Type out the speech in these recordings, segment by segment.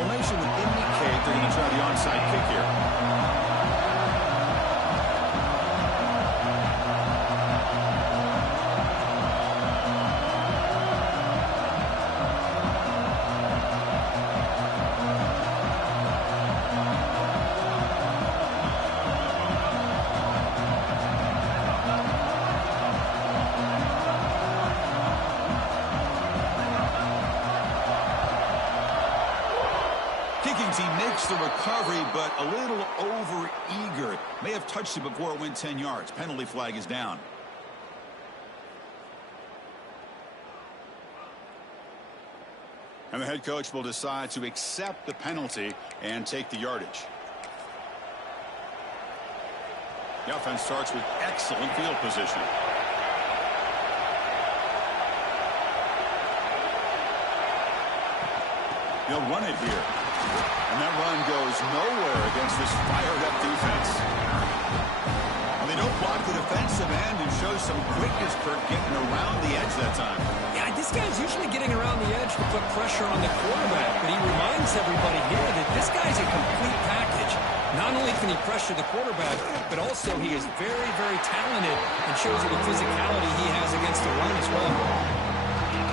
Formation would indicate they're going to try the onside kick here. He makes the recovery, but a little over-eager. May have touched it before it went 10 yards. Penalty flag is down. And the head coach will decide to accept the penalty and take the yardage. The offense starts with excellent field position. They'll run it here. And that run goes nowhere against this fired-up defense. Well, they don't block the defensive end and show some quickness for getting around the edge that time. Yeah, this guy's usually getting around the edge to put pressure on the quarterback, but he reminds everybody here that this guy's a complete package. Not only can he pressure the quarterback, but also he is very, very talented and shows you the physicality he has against the run as well.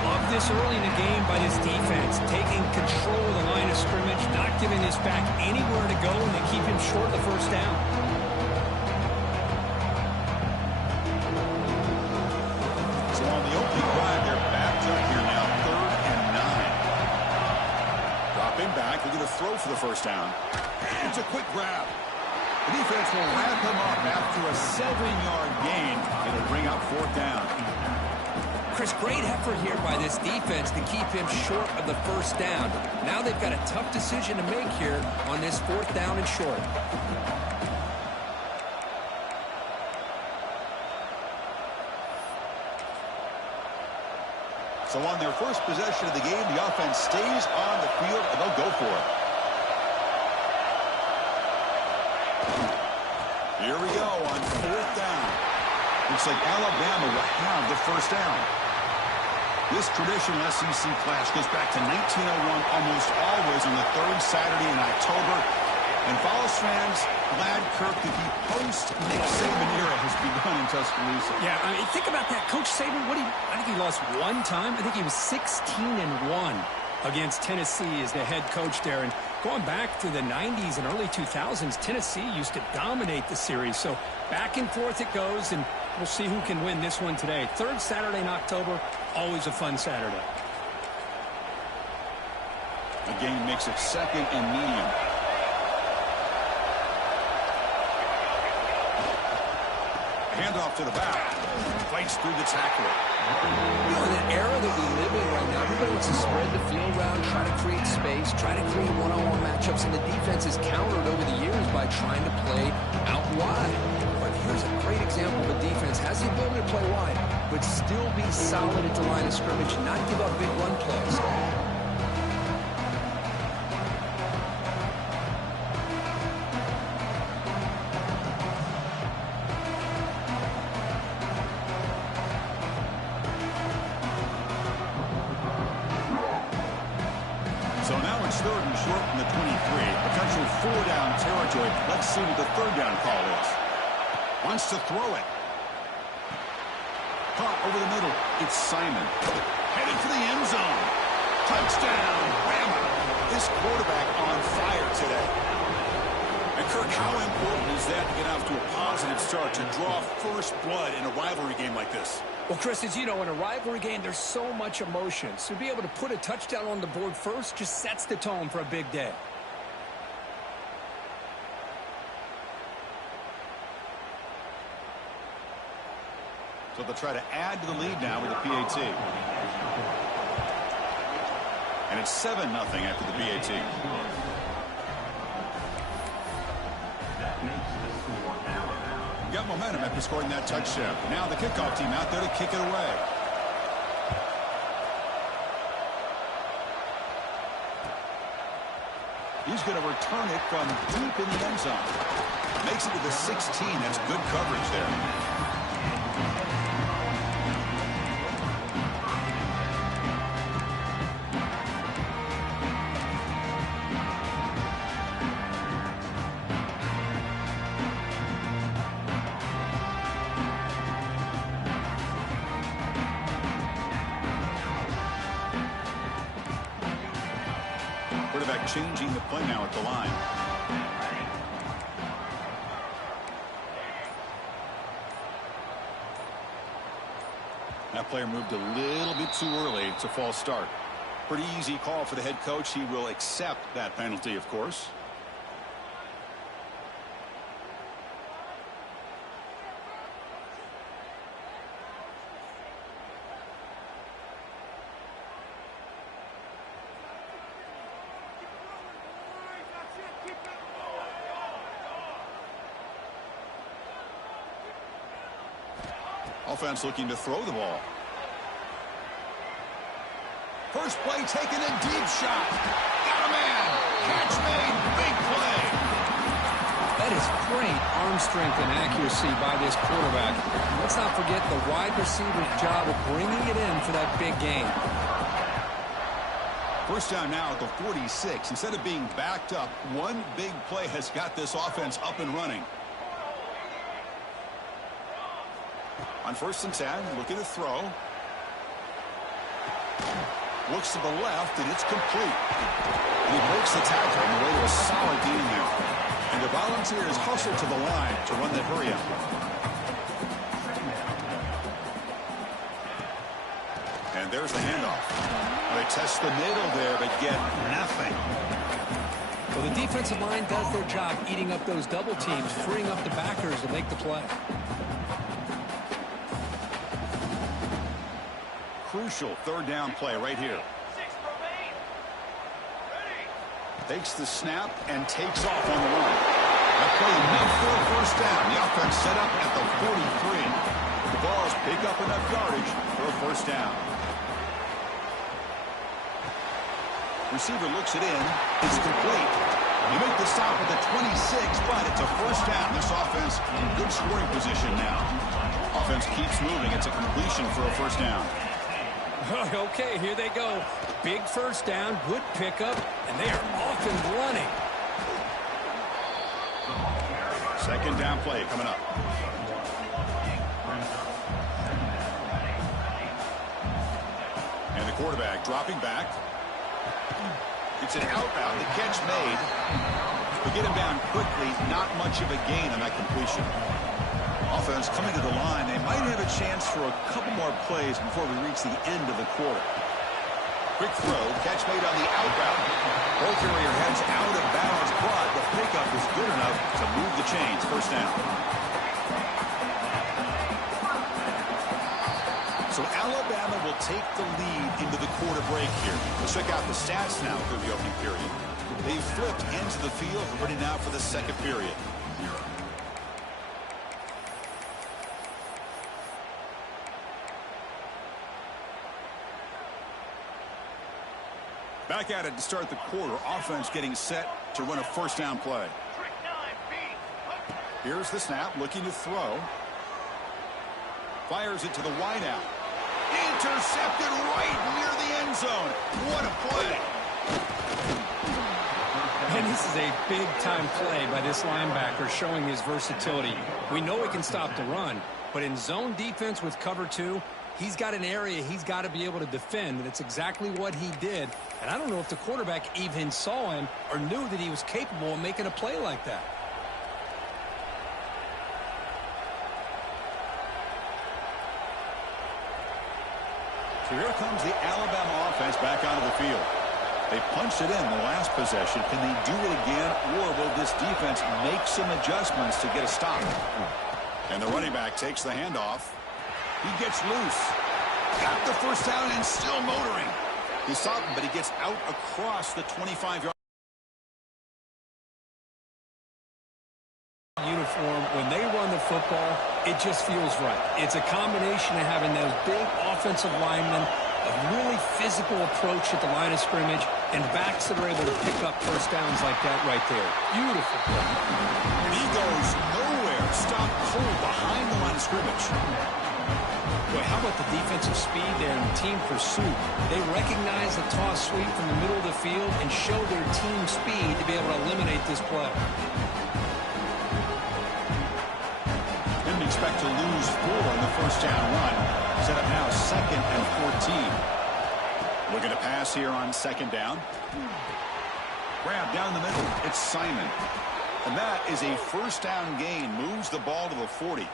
Love this early in the game by this defense, taking control of the line of scrimmage, not giving this back anywhere to go, and they keep him short of the first down. So on the opening drive, they're backed up here now, 3rd and 9. Dropping back, they're going to throw for the first down. It's a quick grab. The defense will wrap him up after a 7-yard gain. It'll bring up 4th down. Chris, great effort here by this defense to keep him short of the first down. Now they've got a tough decision to make here on this 4th down and short. So on their first possession of the game, the offense stays on the field, and they'll go for it. Here we go on 4th down. Looks like Alabama will have the first down. This traditional SEC clash goes back to 1901, almost always on the 3rd Saturday in October. And Follows fans glad, Kirk, that the post-Nick Saban era has begun in Tuscaloosa. Yeah, I mean, think about that. Coach Saban, I think he lost one time. I think he was 16-1 against Tennessee as the head coach there. And going back to the 90s and early 2000s, Tennessee used to dominate the series. So back and forth it goes, and we'll see who can win this one today. 3rd Saturday in October, always a fun Saturday. The game makes it 2nd and medium. Handoff to the back. Fights through the tackle. You know, in the era that we live in right now, everybody wants to spread the field around, try to create space, try to create one-on-one matchups, and the defense is countered over the years by trying to play out wide. But here's a great example of a defense has the ability to play wide, but still be solid at the line of scrimmage and not give up big run plays. So now it's 3rd and short from the 23. Potential 4-down territory. Let's see what the 3rd down call is. Wants to throw it. Caught over the middle. It's Simon. Headed for the end zone. Touchdown, Bama. This quarterback on fire today. And Kirk, how important is that to get off to a positive start, to draw first blood in a rivalry game like this? Well, Chris, as you know, in a rivalry game, there's so much emotion. So to be able to put a touchdown on the board first just sets the tone for a big day. So they'll try to add to the lead now with the PAT. And it's 7-0 after the PAT. Got momentum after scoring that touchdown. Now the kickoff team out there to kick it away. He's going to return it from deep in the end zone. Makes it to the 16. That's good coverage there. Quarterback changing the play now at the line. That player moved a little bit too early. It's a false start. Pretty easy call for the head coach. He will accept that penalty, of course. Offense looking to throw the ball. First play taken, a deep shot. Got a man. Catch made. Big play. That is great arm strength and accuracy by this quarterback. Let's not forget the wide receiver's job of bringing it in for that big gain. First down now at the 46. Instead of being backed up, one big play has got this offense up and running. On 1st and 10, looking to throw. Looks to the left, and it's complete. And he breaks the tackle on the way to a solid gain there. And the Volunteers hustle to the line to run that hurry up. And there's the handoff. They test the middle there, but get nothing. Well, the defensive line does their job eating up those double teams, freeing up the backers to make the play. Crucial 3rd down play right here. Takes the snap and takes off on the run. That play enough for a 1st down. The offense set up at the 43. The Vols pick up enough yardage for a 1st down. Receiver looks it in. It's complete. You make the stop at the 26, but it's a 1st down. This offense in good scoring position now. Offense keeps moving. It's a completion for a 1st down. Okay, here they go. Big 1st down, good pickup, and they are off and running. 2nd down play coming up. And the quarterback dropping back. It's an outbound. The catch made. We get him down quickly. Not much of a gain on that completion. Offense coming to the line. They might have a chance for a couple more plays before we reach the end of the quarter. Quick throw. Catch made on the outbound. Ball carrier heads out of bounds, but the pickup is good enough to move the chains. 1st down. So Alabama will take the lead into the quarter break here. Let's check out the stats now through the opening period. They flipped into the field. We're ready now for the 2nd period. Back at it to start the quarter. Offense getting set to run a 1st down play. Here's the snap, looking to throw. Fires it to the wideout. Intercepted right near the end zone. What a play. And this is a big-time play by this linebacker showing his versatility. We know he can stop the run, but in zone defense with cover 2, he's got an area he's got to be able to defend, and it's exactly what he did. And I don't know if the quarterback even saw him or knew that he was capable of making a play like that. So here comes the Alabama offense back onto the field. They punched it in the last possession. Can they do it again, or will this defense make some adjustments to get a stop? And the running back takes the handoff. He gets loose. Got the 1st down and still motoring. He stopped him, but he gets out across the 25-yard uniform. When they run the football, it just feels right. It's a combination of having those big offensive linemen, a really physical approach at the line of scrimmage, and backs that are able to pick up 1st downs like that right there. Beautiful play. And he goes nowhere. Stopped cold behind the line of scrimmage. Boy, how about the defensive speed there in team pursuit? They recognize the toss sweep from the middle of the field and show their team speed to be able to eliminate this play. Didn't expect to lose 4 in the 1st down run. Set up now 2nd and 14. Looking to pass here on 2nd down. grab down the middle. It's Simon. And that is a first down gain. Moves the ball to the 40.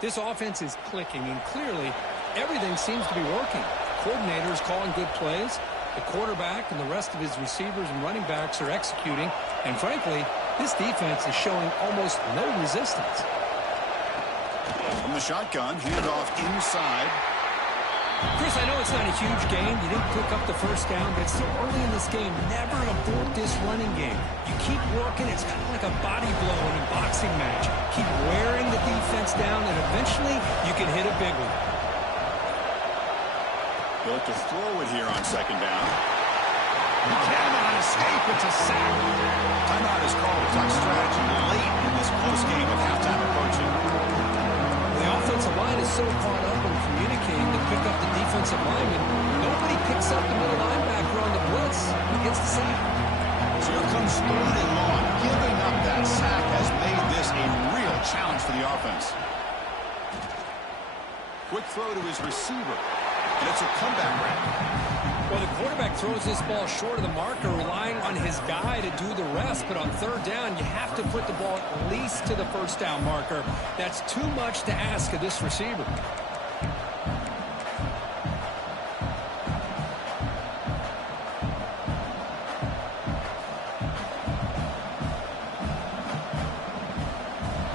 This offense is clicking, and clearly everything seems to be working. Coordinators calling good plays. The quarterback and the rest of his receivers and running backs are executing. And frankly, this defense is showing almost no resistance. From the shotgun, handoff inside. Chris, I know it's not a huge game. You didn't pick up the first down, but it's so early in this game. Never abort this running game. You keep working. It's kind of like a body blow in a boxing match. Keep wearing the defense down, and eventually you can hit a big one. Built to throw it here on second down. He cannot escape. It's a sack. Timeout is called. Attack strategy late in this close game with halftime approaching. The offensive line is so caught up in communicating to pick up the defensive lineman. Nobody picks up the middle linebacker on the blitz. He gets the sack. So here comes 3rd and long. Giving up that sack has made this a real challenge for the offense. Quick throw to his receiver. And it's a comeback route. Well, the quarterback throws this ball short of the marker, relying on his guy to do the rest. But on 3rd down, you have to put the ball at least to the first down marker. That's too much to ask of this receiver.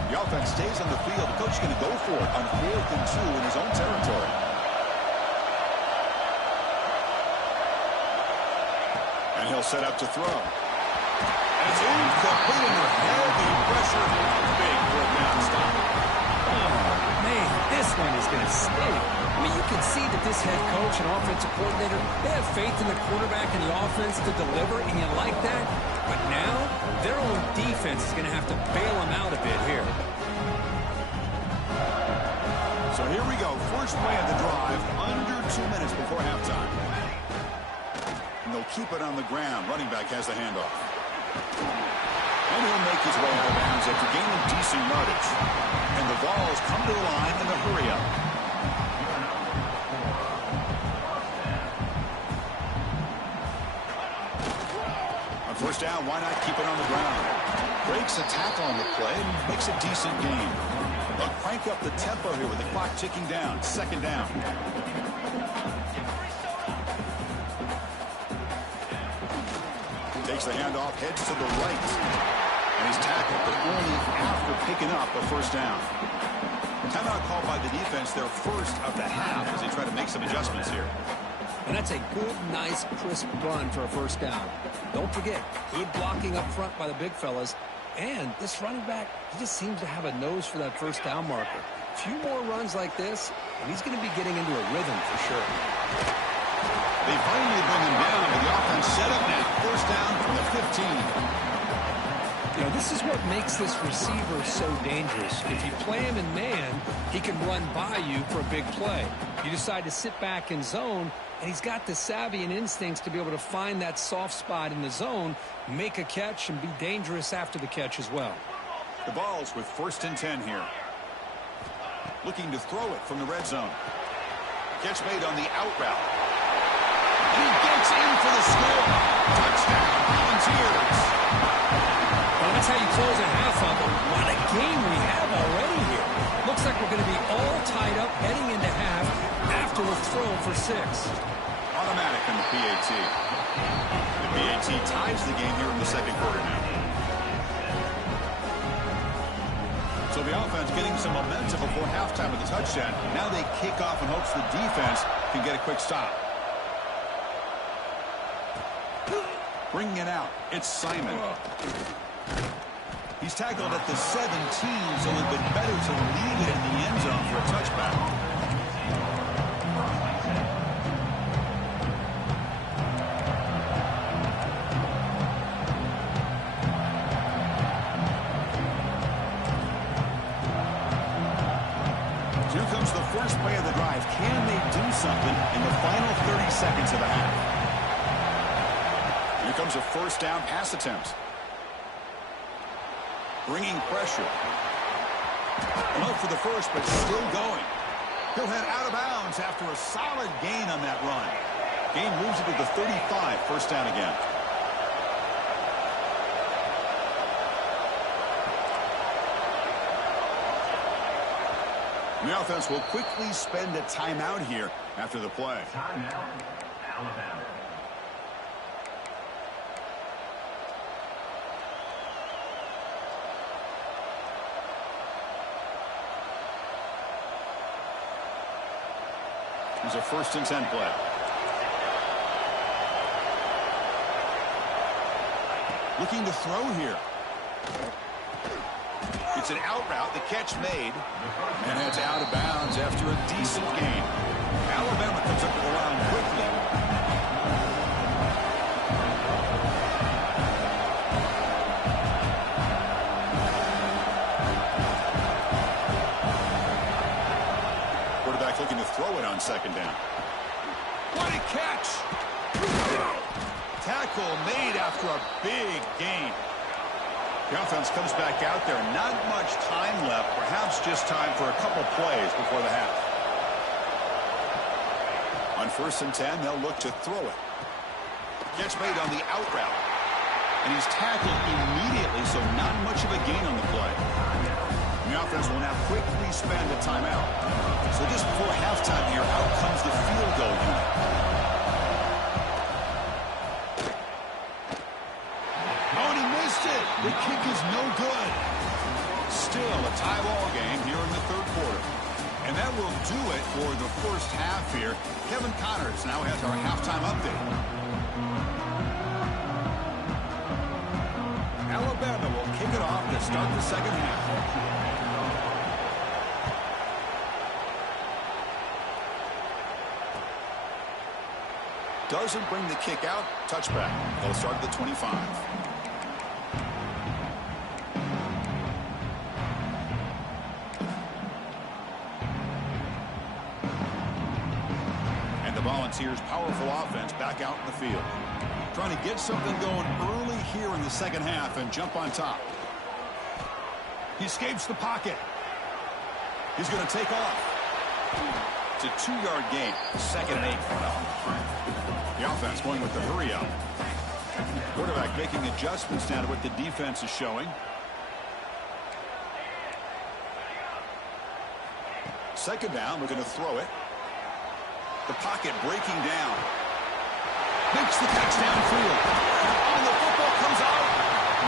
The offense stays on the field. The coach is going to go for it on 4th and 2 in his own territory. And he'll set up to throw. And it's incomplete under heavy pressure. Big 4th down stop. Oh, man, this one is going to sting. I mean, you can see that this head coach and offensive coordinator, they have faith in the quarterback and the offense to deliver, and you like that. But now, their own defense is going to have to bail them out a bit here. So here we go. First play of the drive, under 2 minutes before halftime. And they'll keep it on the ground. Running back has the handoff. And he'll make his way out of bounds after gaining decent yardage. And the Vols come to the line in a hurry-up. On 1st down, why not keep it on the ground? Breaks a tackle on the play and makes a decent gain. They'll crank up the tempo here with the clock ticking down. 2nd down. Takes the handoff, heads to the right. And he's tackled, but only after picking up a 1st down. Timeout called by the defense, their first of the half, as they try to make some adjustments here. And that's a good, nice, crisp run for a 1st down. Don't forget, good blocking up front by the big fellas. And this running back, he just seems to have a nose for that 1st down marker. A few more runs like this, and he's going to be getting into a rhythm for sure. They finally bring him down, but the offense set up now. 1st down from the 15. You know, this is what makes this receiver so dangerous. If you play him in man, he can run by you for a big play. You decide to sit back in zone, and he's got the savvy and instincts to be able to find that soft spot in the zone, make a catch, and be dangerous after the catch as well. The Vols with 1st and 10 here. Looking to throw it from the red zone. Catch made on the out route. And he gets in for the score. Touchdown, Volunteers. Well, that's how you close a half of it. What a game we have already here. Looks like we're going to be all tied up heading into half after a throw for 6. Automatic on the PAT. The PAT ties the game here in the 2nd quarter now. So the offense getting some momentum before halftime with the touchdown. Now they kick off in hopes the defense can get a quick stop. Bringing it out, it's Simon. He's tackled at the 17, so a little bit better to leave it in the end zone for a touchback. Here comes the first play of the drive. Can they do something in the final 30 seconds of the half? Here comes a 1st down pass attempt. Bringing pressure. Low for the first, but still going. He'll head out of bounds after a solid gain on that run. Game moves it to the 35, 1st down again. The offense will quickly spend a timeout here after the play. Timeout, Alabama. It's a 1st and 10 play. Looking to throw here. It's an out route. The catch made. And it's out of bounds after a decent gain. Alabama comes up with the line quickly. Quarterback looking to throw it on 2nd down. What a catch! Tackle made after a big gain. The offense comes back out there. Not much time left. Perhaps just time for a couple plays before the half. On 1st and 10, they'll look to throw it. Catch made on the out route. And he's tackled immediately, so not much of a gain on the play. And the offense will now quickly spend a timeout. So just before halftime here, out comes the field goal unit. The kick is no good. Still a tie ball game here in the 3rd quarter. And that will do it for the 1st half here. Kevin Connors now has our halftime update. Alabama will kick it off to start the 2nd half. Doesn't bring the kick out. Touchback. They'll start at the 25. Volunteers' powerful offense back out in the field. Trying to get something going early here in the 2nd half and jump on top. He escapes the pocket. He's going to take off. It's a 2-yard gain. 2nd and 8. The offense going with the hurry up. Quarterback making adjustments now to what the defense is showing. 2nd down, we're going to throw it. The pocket breaking down. Makes the catch downfield. And the football comes out.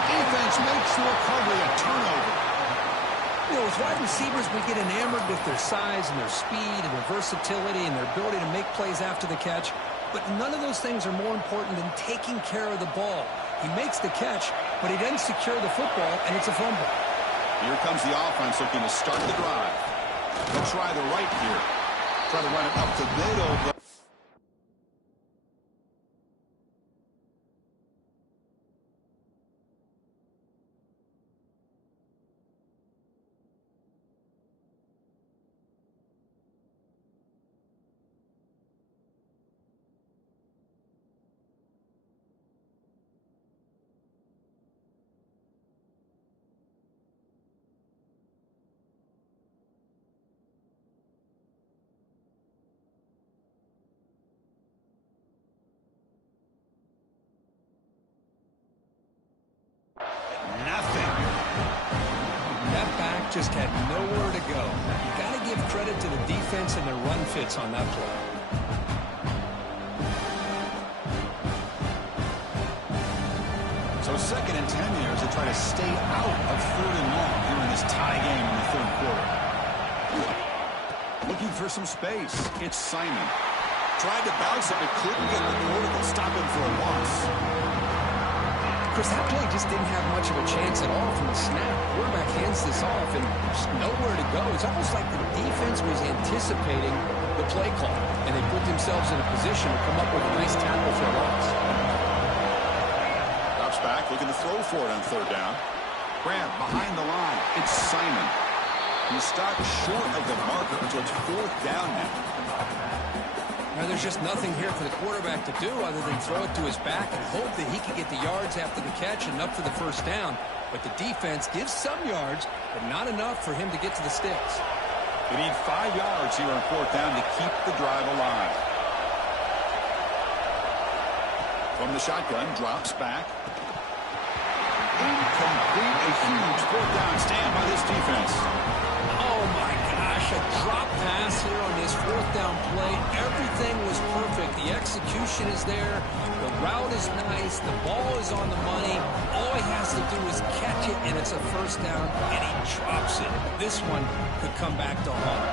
Defense makes the recovery a turnover. You know, as wide receivers, we get enamored with their size and their speed and their versatility and their ability to make plays after the catch. But none of those things are more important than taking care of the ball. He makes the catch, but he doesn't secure the football, and it's a fumble. Here comes the offense looking to start the drive. They'll try the right here. Try to run it up the middle. Just had nowhere to go. You got to give credit to the defense and their run fits on that play. So 2nd and 10 here as they try to stay out of 3rd and long here in this tie game in the 3rd quarter. Looking for some space. It's Simon. Tried to bounce it, but couldn't get the quarterback. Stop him for a loss. Chris, that play just didn't have much of a chance at all from the snap. Quarterback hands this off and just nowhere to go. It's almost like the defense was anticipating the play call, and they put themselves in a position to come up with a nice tackle for a loss. Drops back, looking to throw for it on 3rd down. Grant behind the line. It's Simon. He stopped short of the marker, so it's 4th down now. Now, there's just nothing here for the quarterback to do other than throw it to his back and hope that he can get the yards after the catch and up for the 1st down. But the defense gives some yards, but not enough for him to get to the sticks. They need 5 yards here on 4th down to keep the drive alive. From the shotgun, drops back. Incomplete, a huge 4th down stand by this defense. Oh, my gosh, a drop pass here on this fourth down play. Everything was perfect. The execution is there. The route is nice. The ball is on the money. All he has to do is catch it, and it's a first down, and he drops it. This one could come back to haunt.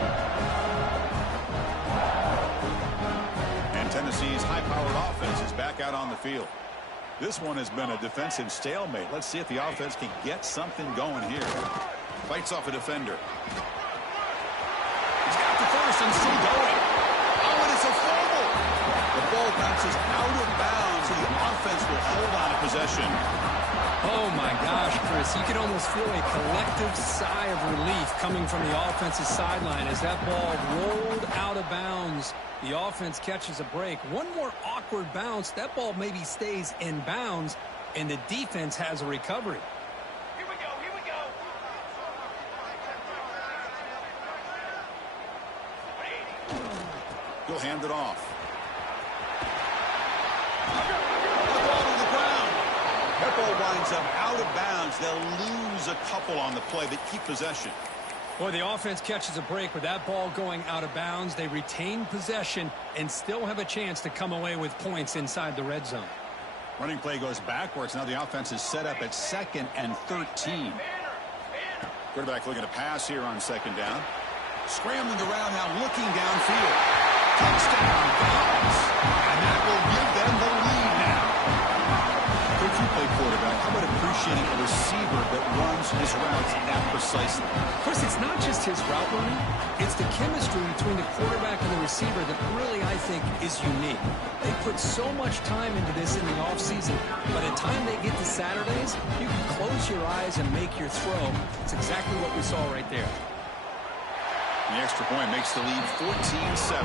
And Tennessee's high-powered offense is back out on the field. This one has been a defensive stalemate. Let's see if the offense can get something going here. Fights off a defender. He's got the first and still going. Oh, and it's a fumble. The ball bounces out of bounds, so the offense will hold on to possession. Oh, my gosh, Chris. You can almost feel a collective sigh of relief coming from the offensive sideline as that ball rolled out of bounds. The offense catches a break. One more awkward bounce. That ball maybe stays in bounds, and the defense has a recovery. Here we go, here we go. He'll hand it off. The ball to the ground. That ball winds up out of bounds. They'll lose a couple on the play, but keep possession. Boy, the offense catches a break with that ball going out of bounds. They retain possession and still have a chance to come away with points inside the red zone. Running play goes backwards. Now the offense is set up at 2nd and 13. Quarterback looking to pass here on 2nd down. Scrambling around now, looking downfield. Touchdown, Browns. And that will give them the lead now. If you play quarterback, how about appreciating a receiver that runs his routes that precisely? Chris, it's not just his route running. It's the chemistry between the quarterback and the receiver that really, I think, is unique. They put so much time into this in the offseason. By the time they get to Saturdays, you can close your eyes and make your throw. It's exactly what we saw right there. The extra point makes the lead 14-7.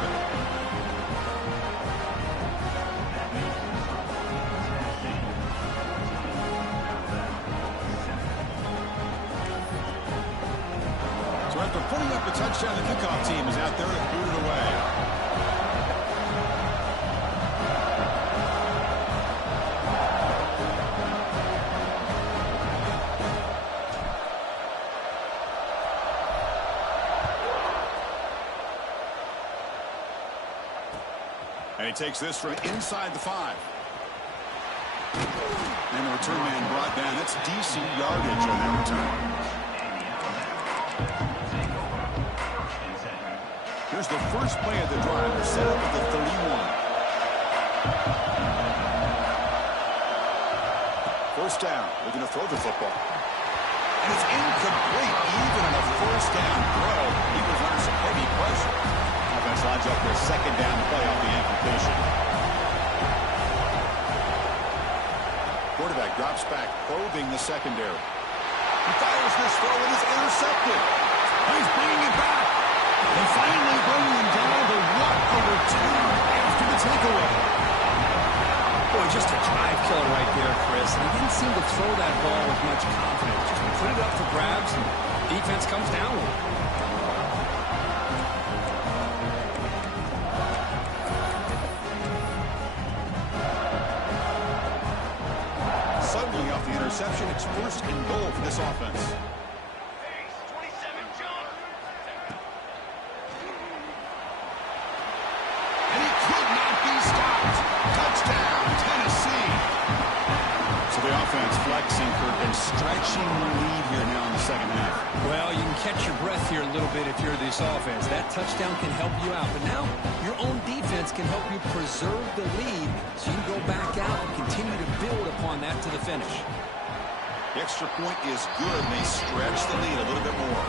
So after putting up a touchdown, the kickoff team is out there to boot it away. And he takes this from inside the 5. And the return man brought down. That's decent yardage on that return. Here's the first play of the drive. They're set up at the 31. First down. Looking to throw the football. And it's incomplete. Even on a first down throw, he was under some heavy pressure. Offense lines up their 2nd down play off the incompletion. Quarterback drops back, probing the secondary. He fires this throw and is intercepted. He's bringing it back. And finally bringing him down, but what a return after the takeaway. Boy, just a drive killer right there, Chris. And he didn't seem to throw that ball with much confidence. Just put it up for grabs, and defense comes down with it. Suddenly off the interception, it's 1st and goal for this offense. And he could not be stopped. Touchdown, Tennessee. So the offense flexing, Kirk, and stretching the lead here now in the 2nd half. Well, you can catch your breath here a little bit if you're this offense. That touchdown can help you out. But now your own defense can help you preserve the lead so you can go back out and continue to build upon that to the finish. The extra point is good. They stretch the lead a little bit more.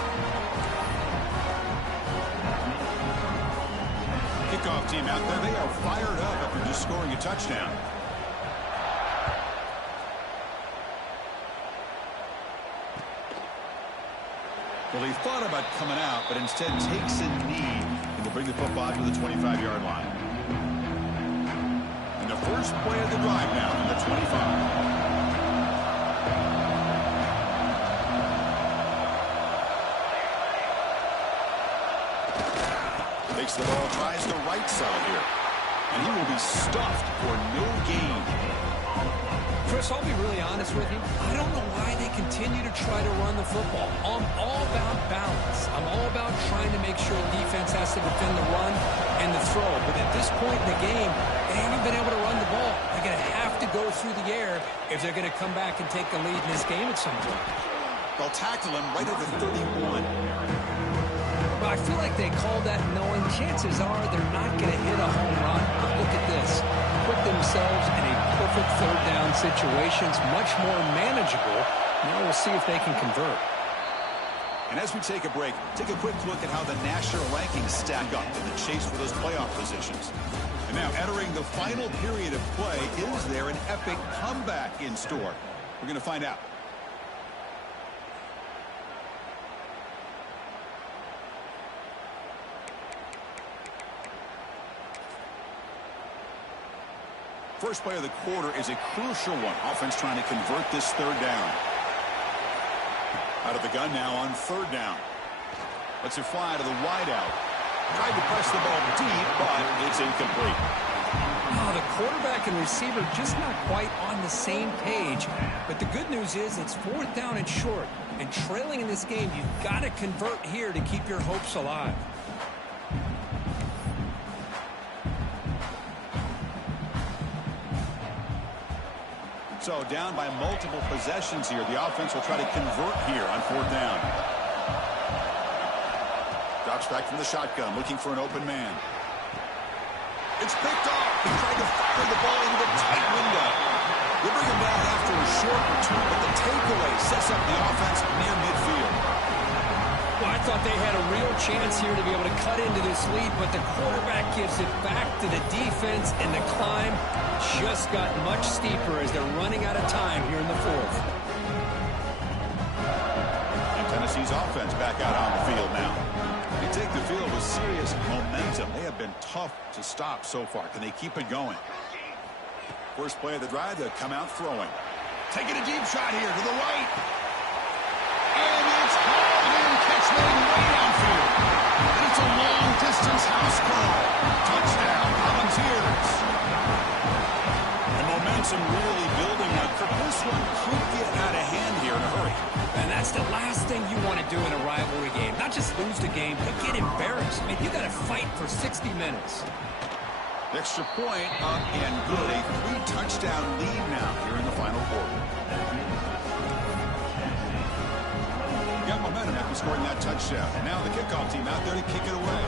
Kickoff team out there. They are fired up after just scoring a touchdown. Well, he thought about coming out, but instead takes a knee and will bring the football to the 25-yard line. And the first play of the drive now from the 25. Takes the ball, tries the right side here. And he will be stuffed for no gain. Chris, Chris, I'll be really honest with you. I don't know why they continue to try to run the football. I'm all about balance. I'm all about trying to make sure defense has to defend the run and the throw. But at this point in the game, they haven't been able to run the ball. They're going to have to go through the air if they're going to come back and take the lead in this game at some point. They'll tackle him right at the 31. But I feel like they called that knowing chances are they're not going to hit a home run. But look at this. Put themselves in a perfect third down situation. It's much more manageable. Now we'll see if they can convert. And as we take a break, take a quick look at how the national rankings stack up in the chase for those playoff positions. And now entering the final period of play, is there an epic comeback in store? We're going to find out. First play of the quarter is a crucial one. Offense trying to convert this third down. Out of the gun now on third down. Lets it fly to the wideout. Tried to press the ball deep, but it's incomplete. Oh, the quarterback and receiver just not quite on the same page. But the good news is it's fourth down and short. And trailing in this game, you've got to convert here to keep your hopes alive. So down by multiple possessions here. The offense will try to convert here on fourth down. Drops back from the shotgun, looking for an open man. It's picked off. He tried to fire the ball into a tight window. They bring him down after a short return, but the takeaway sets up the offense near midfield. Well, I thought they had a real chance here to be able to cut into this lead, but the quarterback gives it back to the defense, and the climb just got much steeper as they're running out of time here in the fourth. And Tennessee's offense back out on the field now. They take the field with serious momentum. They have been tough to stop so far. Can they keep it going? First play of the drive, they'll come out throwing. Taking a deep shot here to the right. And it's hauled in, catch made way downfield. And it's a long-distance house call. Touchdown, Volunteers. The momentum really building now. This one could get out of hand here in a hurry. And that's the last thing you want to do in a rivalry game. Not just lose the game, but get embarrassed. I mean, you got to fight for 60 minutes. Extra point up and good. A 3-touchdown lead now here in the final quarter. Got momentum after scoring that touchdown. And now the kickoff team out there to kick it away.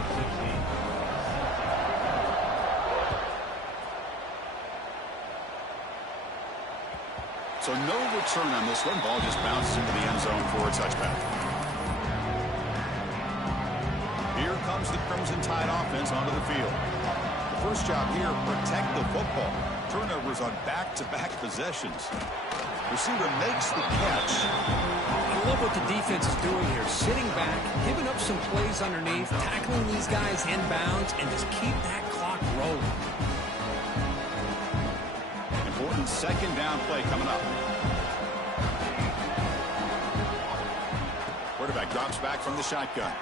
So no return on this one. Ball just bounces into the end zone for a touchback. Here comes the Crimson Tide offense onto the field. The first job here, protect the football. Turnovers on back-to-back possessions. Receiver makes the catch. I love what the defense is doing here. Sitting back, giving up some plays underneath, tackling these guys inbounds, and just keep that clock rolling. Important second down play coming up. Quarterback drops back from the shotgun.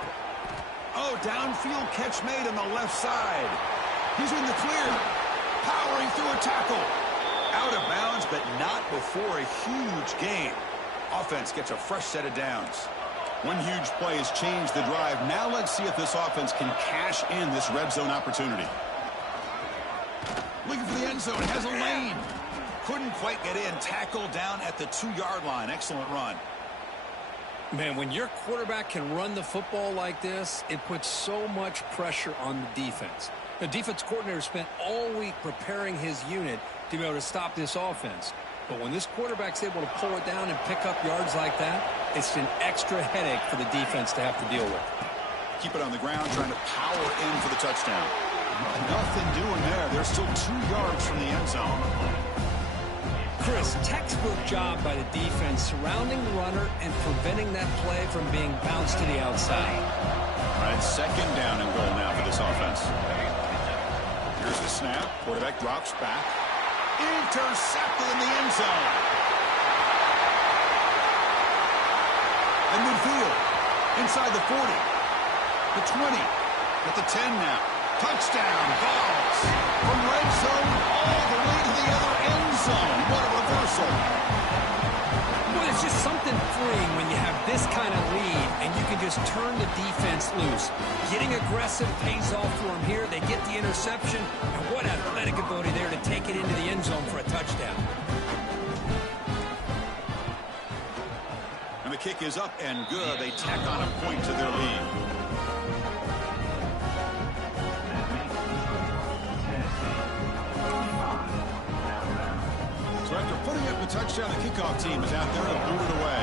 Oh, downfield catch made on the left side. He's in the clear. Powering through a tackle. Out of bounds, but not before a huge gain. Offense gets a fresh set of downs. One huge play has changed the drive. Now let's see if this offense can cash in this red zone opportunity. Looking for the end zone. Has a lane. Couldn't quite get in. Tackle down at the 2-yard line. Excellent run. Man, when your quarterback can run the football like this, it puts so much pressure on the defense. The defense coordinator spent all week preparing his unit to be able to stop this offense. But when this quarterback's able to pull it down and pick up yards like that, it's an extra headache for the defense to have to deal with. Keep it on the ground, trying to power in for the touchdown. Nothing doing there. They're still 2 yards from the end zone. Chris, textbook job by the defense surrounding the runner and preventing that play from being bounced to the outside. All right, second down and goal now for this offense. Here's the snap. Quarterback drops back. Intercepted in the end zone. And midfield. Inside the 40. The 20. At the 10 now. Touchdown. Balls. From red zone all the way to the other end zone. What a reversal. freeing when you have this kind of lead and you can just turn the defense loose. Getting aggressive pays off for them here. They get the interception, and what athletic ability there to take it into the end zone for a touchdown. And the kick is up and good. They tack on a point to their lead. So after putting up the touchdown, the kickoff team is out there to boot it away.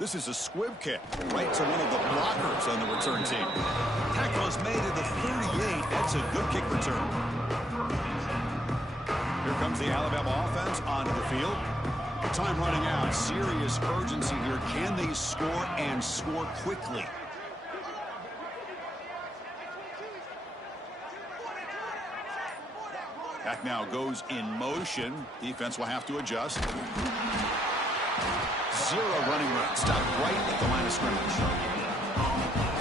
This is a squib kick right to one of the blockers on the return team. Tackle is made at the 38. That's a good kick return. Here comes the Alabama offense onto the field. Time running out. Serious urgency here. Can they score and score quickly? Back now goes in motion. Defense will have to adjust. Zero running room. Stop right at the line of scrimmage.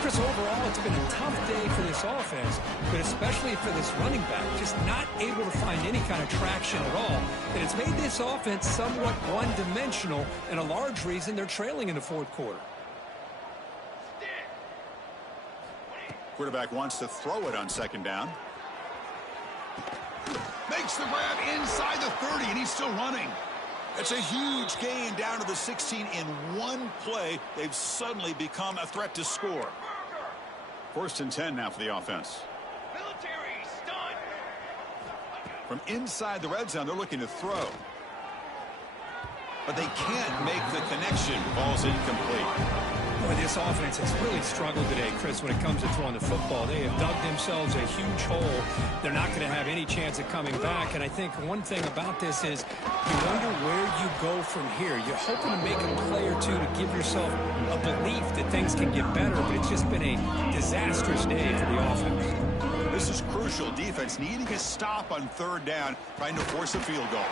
Chris, overall, it's been a tough day for this offense, but especially for this running back, just not able to find any kind of traction at all. And it's made this offense somewhat one-dimensional, and a large reason they're trailing in the fourth quarter. Quarterback wants to throw it on second down. Makes the grab inside the 30, and he's still running. It's a huge gain down to the 16 in one play. They've suddenly become a threat to score. 1st and 10 now for the offense. Military stunt. From inside the red zone, they're looking to throw. But they can't make the connection. Ball's incomplete. Boy, this offense has really struggled today, Chris, when it comes to throwing the football. They have dug themselves a huge hole. They're not going to have any chance of coming back. And I think one thing about this is you wonder where you go from here. You're hoping to make a play or two to give yourself a belief that things can get better, but it's just been a disastrous day for the offense. This is crucial. Defense needing a stop on 3rd down, trying to force a field goal.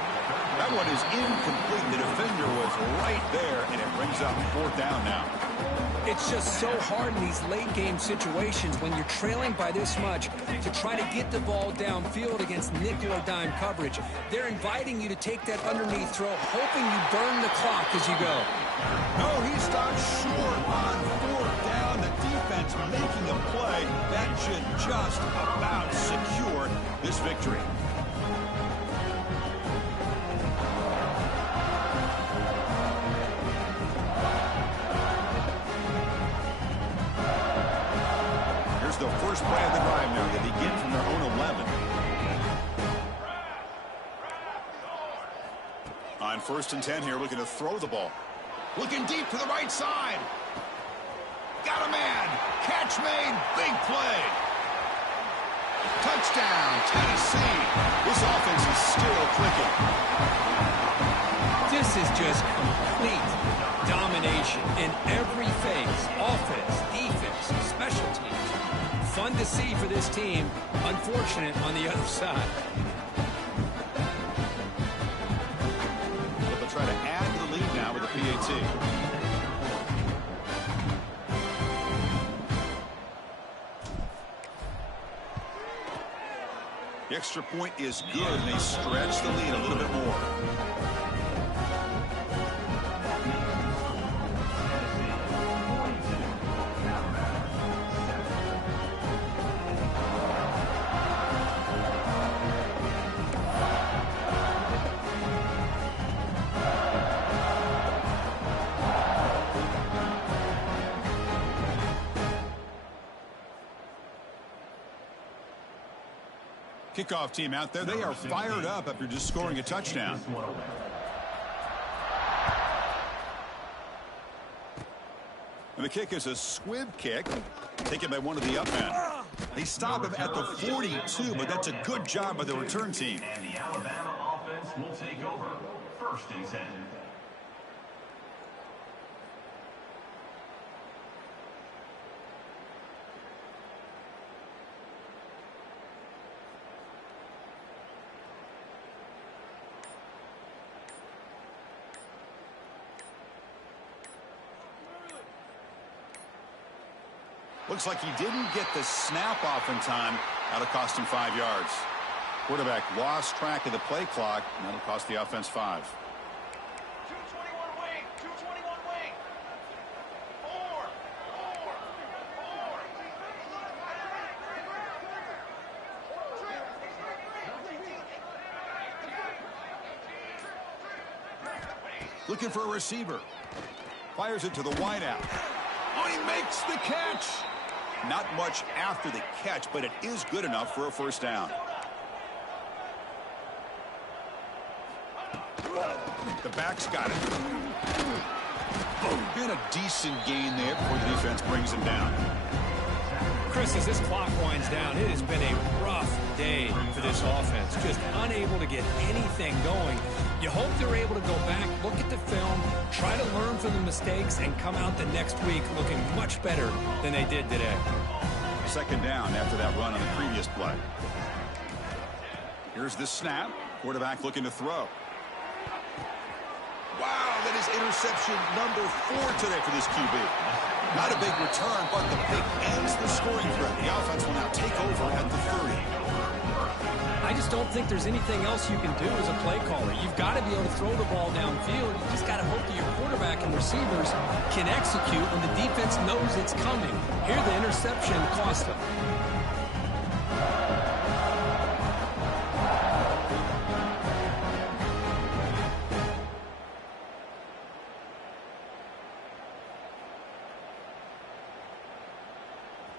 That one is incomplete. The defender was right there, and it brings up 4th down now. It's just so hard in these late-game situations when you're trailing by this much to try to get the ball downfield against nickel or dime coverage. They're inviting you to take that underneath throw, hoping you burn the clock as you go. No, he stopped short on 4th down. The defense making a play that should just about secure this victory. The first play of the drive now. They begin from their own 11. On 1st and 10 here, looking to throw the ball. Looking deep to the right side. Got a man. Catch made. Big play. Touchdown, Tennessee. This offense is still clicking. This is just complete domination in every phase. Offense, defense, special teams. Fun to see for this team. Unfortunate on the other side. They'll try to add to the lead now with the PAT. The extra point is good, and they stretch the lead a little bit more. Kickoff team out there. They are fired up after just scoring a touchdown. And the kick is a squib kick taken by one of the up men. They stop him at the 42, but that's a good job by the return team. And the Alabama offense will take over. 1st and 10. Looks like he didn't get the snap off in time. That'll cost him 5 yards. Quarterback lost track of the play clock, and that'll cost the offense 5. 221 wing. 221 wing. 4. 4. 4. Looking for a receiver. Fires it to the wideout. Oh, he makes the catch. Not much after the catch, but it is good enough for a first down. The back's got it. Been a decent gain there before the defense brings him down. Chris, as this clock winds down, it has been a rough day for this offense. Just unable to get anything going. You hope they're able to go back, look at the film, try to learn from the mistakes, and come out the next week looking much better than they did today. Second down after that run on the previous play. Here's the snap. Quarterback looking to throw. Wow, that is interception number 4 today for this QB. Not a big return, but the pick ends the scoring threat. The offense will now take over at the 30. I just don't think there's anything else you can do as a play caller. You've got to be able to throw the ball downfield. You just got to hope that your quarterback and receivers can execute when the defense knows it's coming. Here, the interception cost them.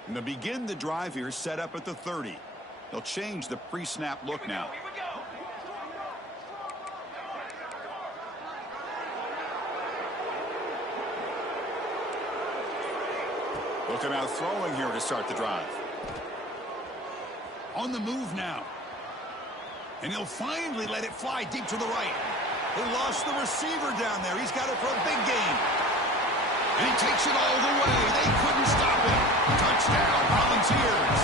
And to begin the drive here, set up at the 30. They'll change the pre-snap look now. Here we go. Looking out throwing here to start the drive. On the move now. And he'll finally let it fly deep to the right. They lost the receiver down there. He's got it for a big gain. And he takes it all the way. They couldn't stop him. Touchdown, Volunteers.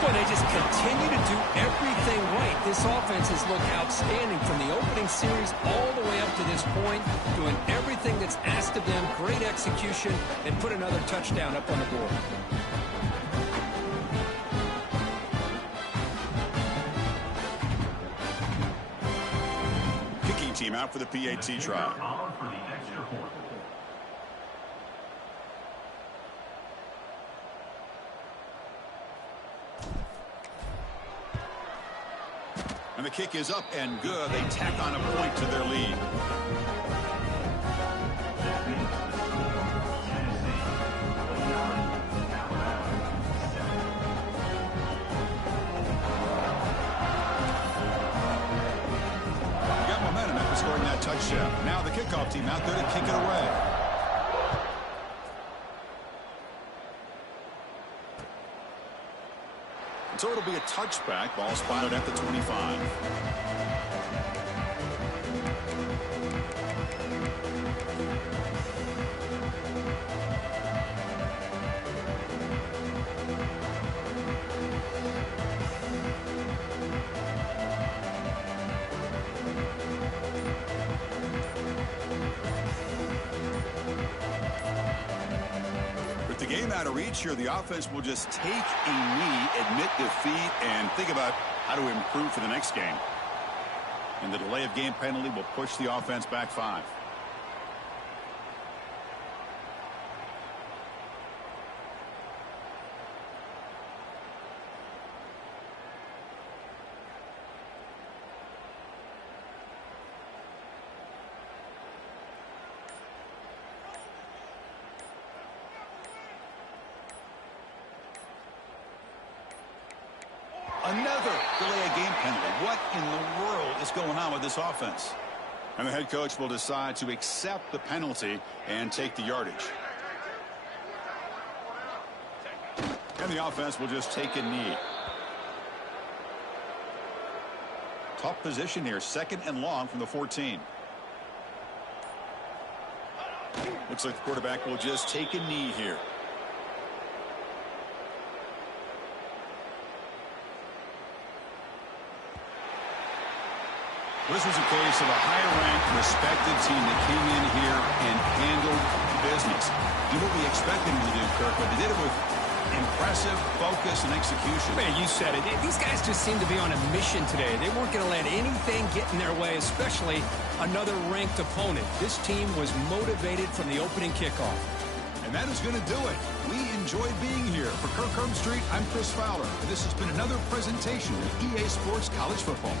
Boy, they just continue to do everything right. This offense has looked outstanding from the opening series all the way up to this point, doing everything that's asked of them, great execution, and put another touchdown up on the board. Kicking team out for the PAT try. For the extra point. And the kick is up and good. They tack on a point to their lead. You got momentum after scoring that touchdown. Now the kickoff team out there to kick it away. So it'll be a touchback. Ball spotted at the 25. Out of reach here, the offense will just take a knee, admit defeat, and think about how to improve for the next game. And the delay of game penalty will push the offense back 5. Another delay of game penalty. What in the world is going on with this offense? And the head coach will decide to accept the penalty and take the yardage. And the offense will just take a knee. Tough position here. 2nd and long from the 14. Looks like the quarterback will just take a knee here. This was a case of a higher-ranked, respected team that came in here and handled business. Did what we expected them to do, Kirk, but they did it with impressive focus and execution. Man, you said it. These guys just seem to be on a mission today. They weren't going to let anything get in their way, especially another ranked opponent. This team was motivated from the opening kickoff. And that is going to do it. We enjoyed being here. For Kirk Herbstreit, I'm Chris Fowler. And this has been another presentation of EA Sports College Football.